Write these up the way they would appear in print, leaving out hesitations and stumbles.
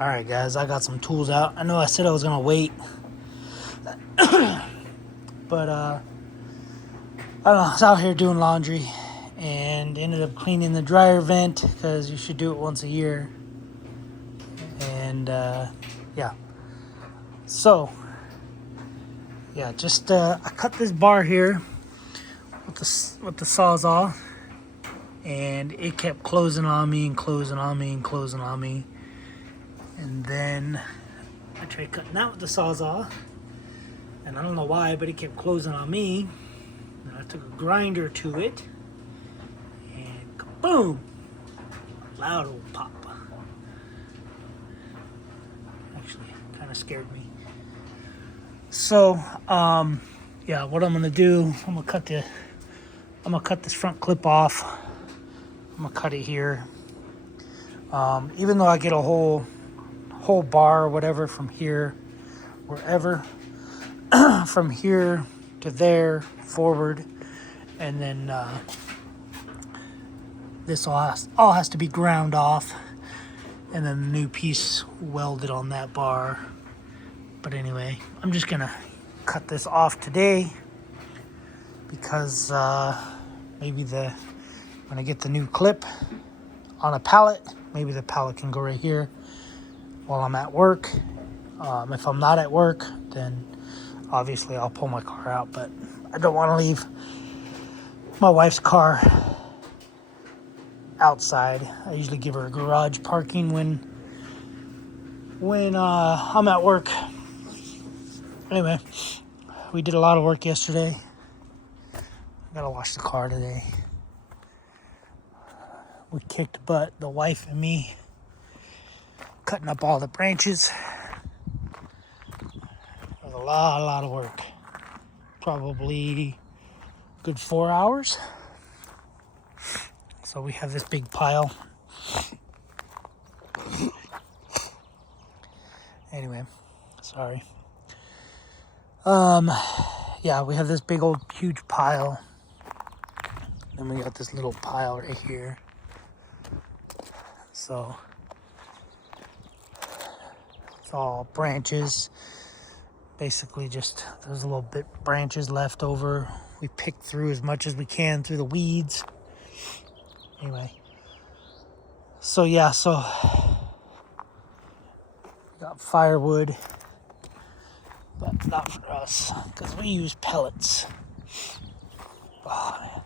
Alright guys, I got some tools out. I know I said I was gonna wait, but I don't know, I was out here doing laundry and ended up cleaning the dryer vent because you should do it once a year. And yeah, so yeah, just I cut this bar here with the Sawzall, and it kept closing on me and closing on me and closing on me. And then I tried cutting out with the Sawzall, and I don't know why, but it kept closing on me. And I took a grinder to it, and kaboom! Loud old pop. Actually, kind of scared me. So, yeah, what I'm gonna do, I'm gonna cut this front clip off. I'm gonna cut it here. Even though I get a whole bar or whatever from here, wherever, from here to there, forward, and then this all has to be ground off, and then the new piece welded on that bar. But anyway, I'm just gonna cut this off today because maybe when I get the new clip on a pallet, maybe the pallet can go right here while I'm at work. If I'm not at work, then obviously I'll pull my car out, but I don't want to leave my wife's car outside. I usually give her a garage parking when I'm at work. Anyway, we did a lot of work yesterday. I gotta wash the car today. We kicked butt, the wife and me, cutting up all the branches. It was a lot of work. Probably a good 4 hours. So we have this big pile. Anyway, sorry. Yeah, we have this big old huge pile. Then we got this little pile right here. So it's all branches. Basically just there's a little bit branches left over. We picked through as much as we can through the weeds. Anyway. So yeah, so we got firewood. But not for us, because we use pellets. Oh, man.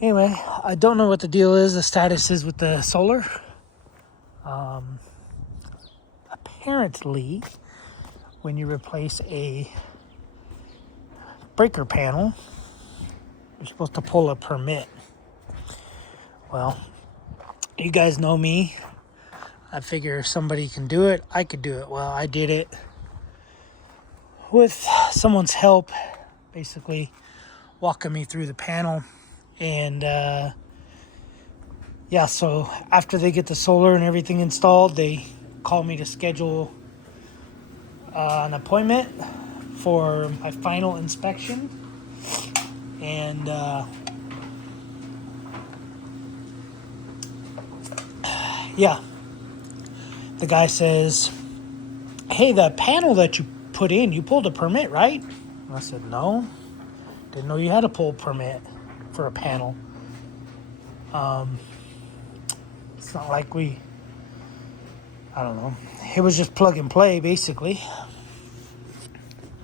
Anyway, I don't know what the deal is, the status is with the solar. Apparently, when you replace a breaker panel, you're supposed to pull a permit. Well, you guys know me. I figure if somebody can do it, I could do it. Well, I did it with someone's help, basically walking me through the panel. And yeah, so after they get the solar and everything installed, they call me to schedule an appointment for my final inspection. And yeah, the guy says, hey, the panel that you put in, you pulled a permit, right? And I said, no, didn't know you had to pull a permit for a panel. It's not like I don't know, it was just plug and play, basically.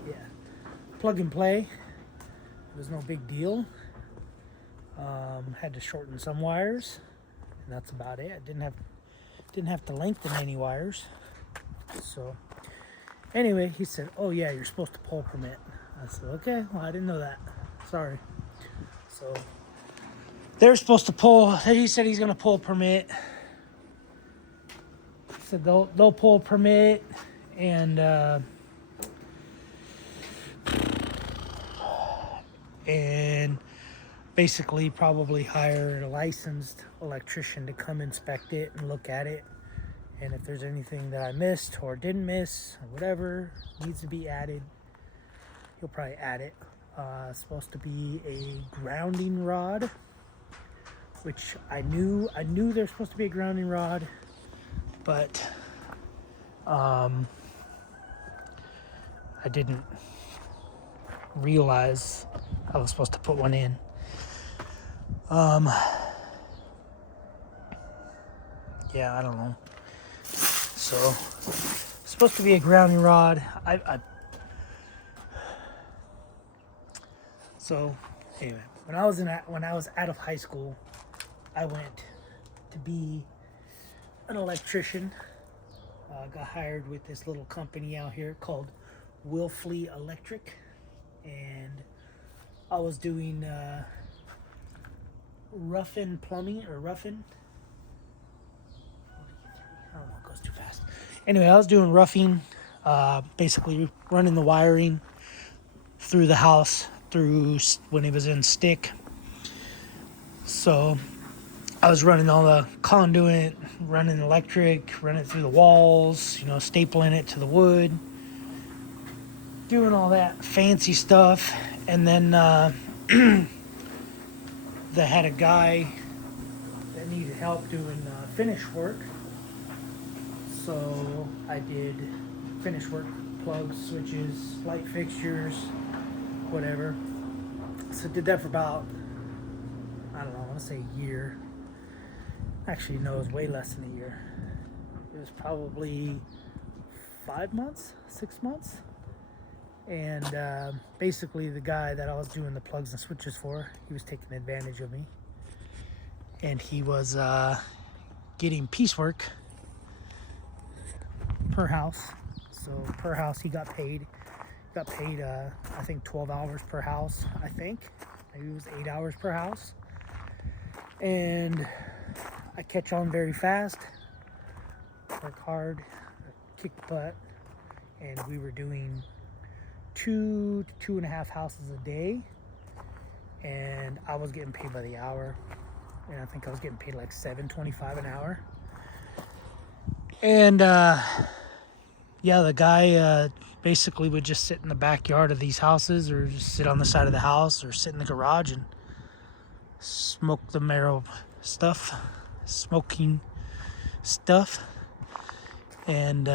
Yeah, plug and play. It was no big deal. Had to shorten some wires, and that's about it. I didn't have to lengthen any wires. So anyway, he said, oh yeah, you're supposed to pull a permit. I said, okay, well, I didn't know that. Sorry. So they're supposed to pull, he said he's going to pull a permit. He said they'll pull a permit and basically probably hire a licensed electrician to come inspect it and look at it. And if there's anything that I missed or didn't miss or whatever needs to be added, he'll probably add it. It's supposed to be a grounding rod, which I knew there's supposed to be a grounding rod, but I didn't realize I was supposed to put one in. Yeah, I don't know. So, it's supposed to be a grounding rod. So, anyway, when I was out of high school, I went to be an electrician. Got hired with this little company out here called Wilfley Electric, and I was doing rough-in plumbing or rough-in. I don't know, it goes too fast. Anyway, I was doing roughing, basically running the wiring through the house, through when it was in stick. So I was running all the conduit, running electric, running it through the walls, stapling it to the wood, doing all that fancy stuff. And then they had a guy that needed help doing finish work. So I did finish work, plugs, switches, light fixtures, whatever. So I did that for about, I don't know, I want to say a year. Actually, no, it was way less than a year. It was probably 5 months, 6 months. And basically the guy that I was doing the plugs and switches for, he was taking advantage of me. And he was getting piecework per house. So per house he got paid. Got paid, I think 12 hours per house, I think. Maybe it was 8 hours per house. And I catch on very fast, work hard, kick butt, and we were doing 2 to 2.5 houses a day, and I was getting paid by the hour, and I think I was getting paid like $7.25 an hour. And yeah, the guy basically would just sit in the backyard of these houses, or just sit on the side of the house, or sit in the garage and smoke the smoking stuff. And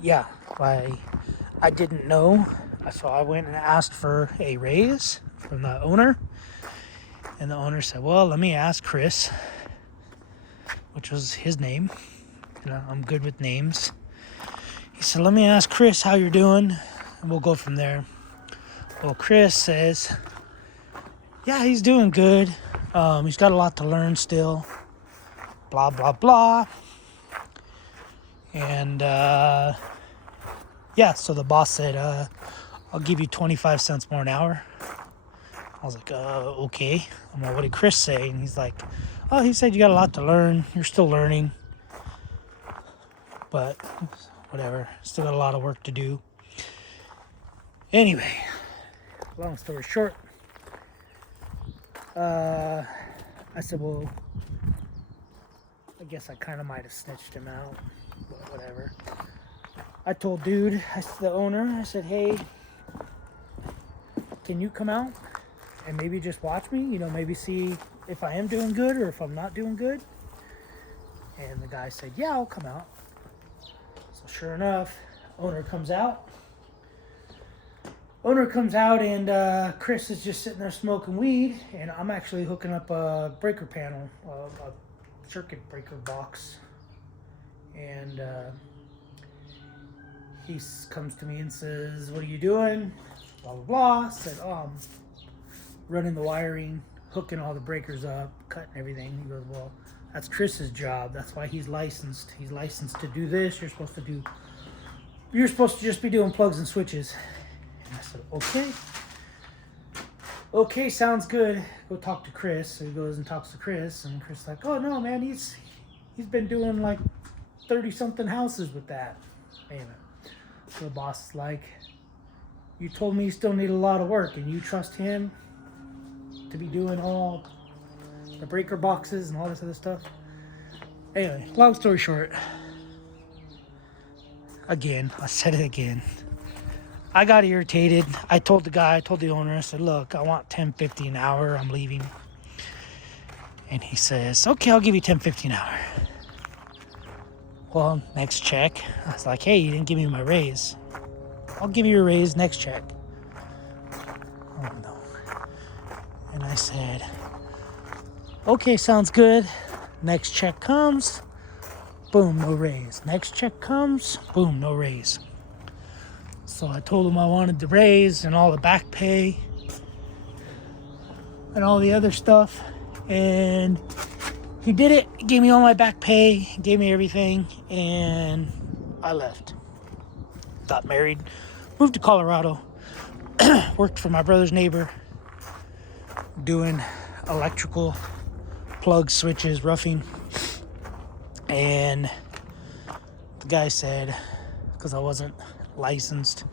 yeah, I didn't know, so I went and asked for a raise from the owner, and the owner said, well, let me ask Chris, which was his name. I'm good with names. He said, let me ask Chris how you're doing, and we'll go from there. Well, Chris says, yeah, he's doing good. He's got a lot to learn still. Blah, blah, blah. And yeah, so the boss said, I'll give you 25 cents more an hour. I was like, okay. I'm like, what did Chris say? And he's like, oh, he said you got a lot to learn. You're still learning. But whatever. Still got a lot of work to do. Anyway, long story short, I said, well, I guess I kind of might have snitched him out, but whatever. I told the owner, I said, hey, can you come out and maybe just watch me? Maybe see if I am doing good or if I'm not doing good. And the guy said, yeah, I'll come out. So sure enough, owner comes out. And Chris is just sitting there smoking weed, and I'm actually hooking up a breaker panel, a circuit breaker box. And he comes to me and says, what are you doing? Blah, blah, blah. I said, I'm running the wiring, hooking all the breakers up, cutting everything. He goes, well, that's Chris's job. That's why he's licensed. He's licensed to do this. You're supposed to just be doing plugs and switches. And I said, okay. Okay, sounds good. Go talk to Chris. So he goes and talks to Chris, and Chris is like, oh no, man, he's been doing like 30-something houses with that. Anyway, so the boss is like, you told me you still need a lot of work, and you trust him to be doing all the breaker boxes and all this other stuff. Anyway, long story short, again, I said it again. I got irritated. I told the owner, I said, look, I want $10.50 an hour. I'm leaving. And he says, okay, I'll give you $10.50 an hour. Well, next check, I was like, hey, you didn't give me my raise. I'll give you a raise next check. Oh, no. And I said, okay, sounds good. Next check comes, boom, no raise. Next check comes, boom, no raise. So I told him I wanted the raise and all the back pay and all the other stuff. And he did it. He gave me all my back pay, gave me everything, and I left. Got married, moved to Colorado, worked for my brother's neighbor, doing electrical plugs, switches, roughing. And the guy said, because I wasn't licensed,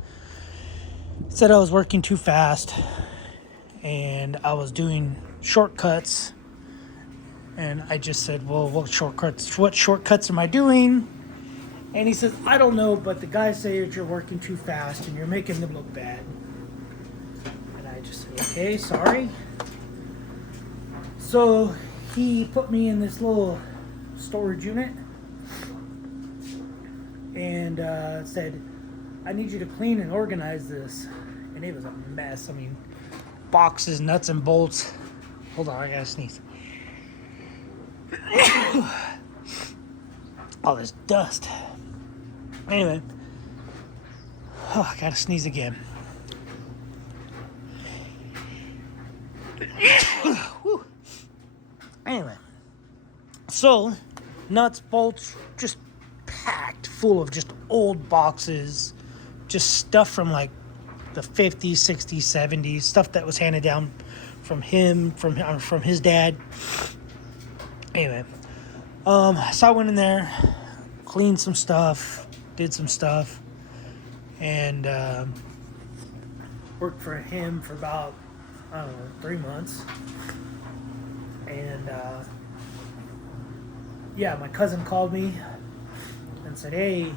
said I was working too fast and I was doing shortcuts. And I just said, well, what shortcuts am I doing? And he says, I don't know, but the guys say that you're working too fast and you're making them look bad. And I just said, okay, sorry. So he put me in this little storage unit and said, I need you to clean and organize this. And it was a mess. I mean, boxes, nuts and bolts. Hold on, I gotta sneeze. All this dust. Anyway. Oh, I gotta sneeze again. Anyway. So, nuts, bolts, just packed full of just old boxes. Just stuff from like the 50s, 60s, 70s. Stuff that was handed down from him, from his dad. Anyway, so I went in there, cleaned some stuff, did some stuff, and worked for him for about, 3 months. And yeah, my cousin called me and said, hey,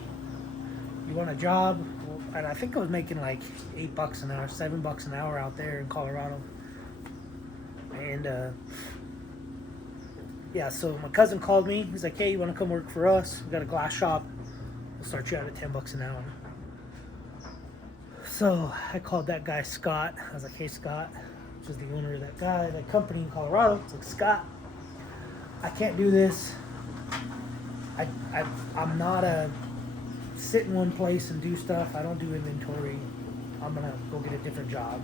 you want a job? And I think I was making like $8 an hour, $7 an hour out there in Colorado. And yeah, so my cousin called me. He's like, hey, you want to come work for us? We got a glass shop. We'll start you out at $10 an hour. So I called that guy Scott. I was like, hey, Scott, which is the owner of that company in Colorado. It's like, Scott, I can't do this. I'm not a sit in one place and do stuff. I don't do inventory. I'm going to go get a different job.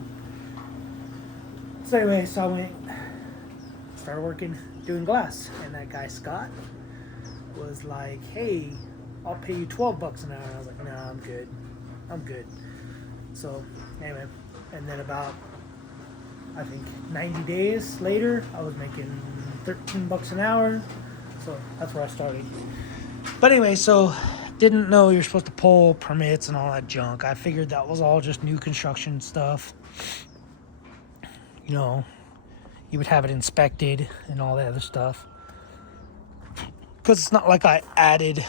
So anyway, so I went, started working, doing glass. And that guy, Scott, was like, hey, I'll pay you $12 an hour. And I was like, no, I'm good. So anyway, and then about, I think 90 days later, I was making $13 an hour. So that's where I started. But anyway, so didn't know you're supposed to pull permits and all that junk. I figured that was all just new construction stuff. You know, you would have it inspected and all that other stuff. Because it's not like I added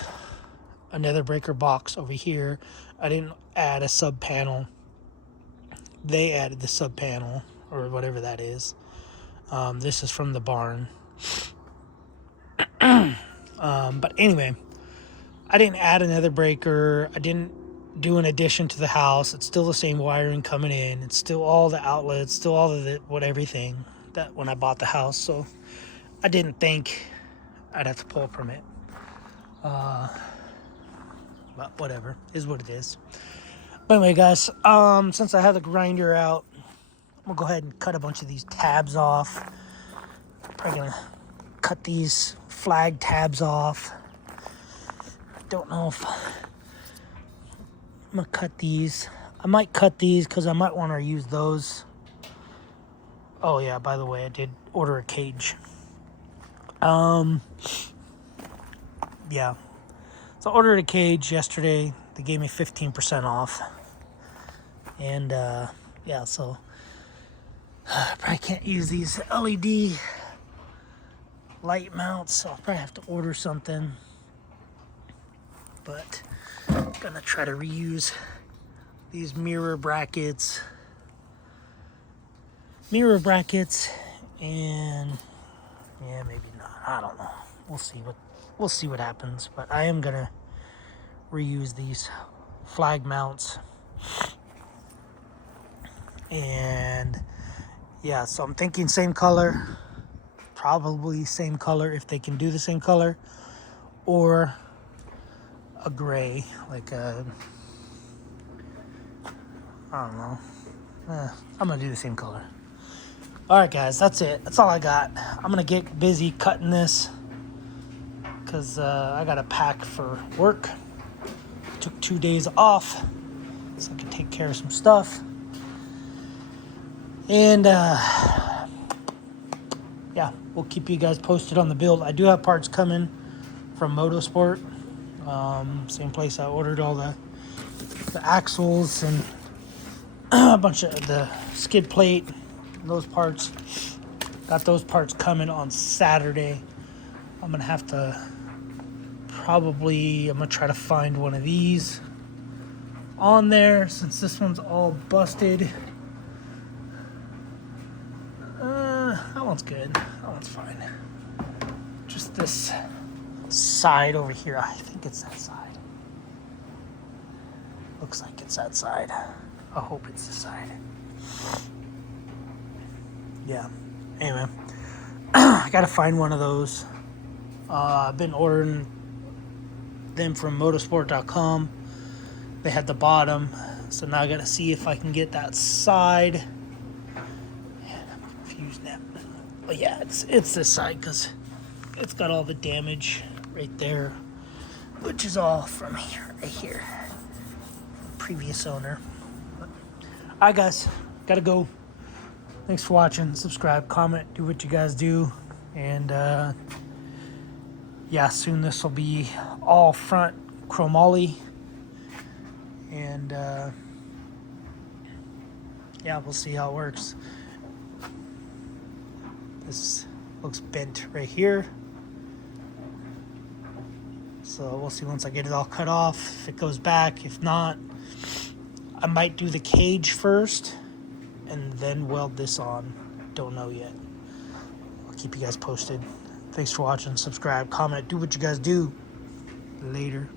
another breaker box over here. I didn't add a sub panel. They added the sub panel or whatever that is. This is from the barn. But anyway, I didn't add another breaker. I didn't do an addition to the house. It's still the same wiring coming in. It's still all the outlets, still all of the everything that when I bought the house. So I didn't think I'd have to pull a permit. But whatever, is what it is. But anyway, guys, since I have the grinder out, I'm gonna go ahead and cut a bunch of these tabs off. Probably gonna cut these flag tabs off. Don't know if I'm gonna cut these. I might cut these because I might want to use those. Oh yeah, by the way, I did order a cage. Yeah. So I ordered a cage yesterday. They gave me 15% off. And yeah, so I probably can't use these LED light mounts, so I'll probably have to order something. But I'm gonna try to reuse these mirror brackets, and yeah, maybe not. I don't know. We'll see what happens. But I am gonna reuse these flag mounts. And yeah, so I'm thinking same color, probably same color if they can do the same color, or a gray, like a, I don't know. I'm gonna do the same color. All right, guys, that's it. That's all I got. I'm gonna get busy cutting this because I got to pack for work. Took 2 days off so I could take care of some stuff. And yeah, we'll keep you guys posted on the build. I do have parts coming from Motorsport. Same place I ordered all the axles and a bunch of the skid plate, those parts. Got those parts coming on Saturday. I'm gonna have to I'm gonna try to find one of these on there since this one's all busted. That one's good. That one's fine. Just this side over here. I think it's that side. Looks like it's that side. I hope it's the side. Yeah. Anyway, I gotta find one of those. I've been ordering them from motorsport.com. They had the bottom, so now I gotta see if I can get that side. Man, I'm confused now. But yeah, it's this side because it's got all the damage right there, which is all from here, right here, previous owner. Alright, guys, gotta go. Thanks for watching. Subscribe, comment, do what you guys do, and yeah, soon this will be all front chromoly, and yeah, we'll see how it works. This looks bent right here, so we'll see once I get it all cut off if it goes back. If not, I might do the cage first and then weld this on. Don't know yet. I'll keep you guys posted. Thanks for watching. Subscribe, comment, do what you guys do. Later.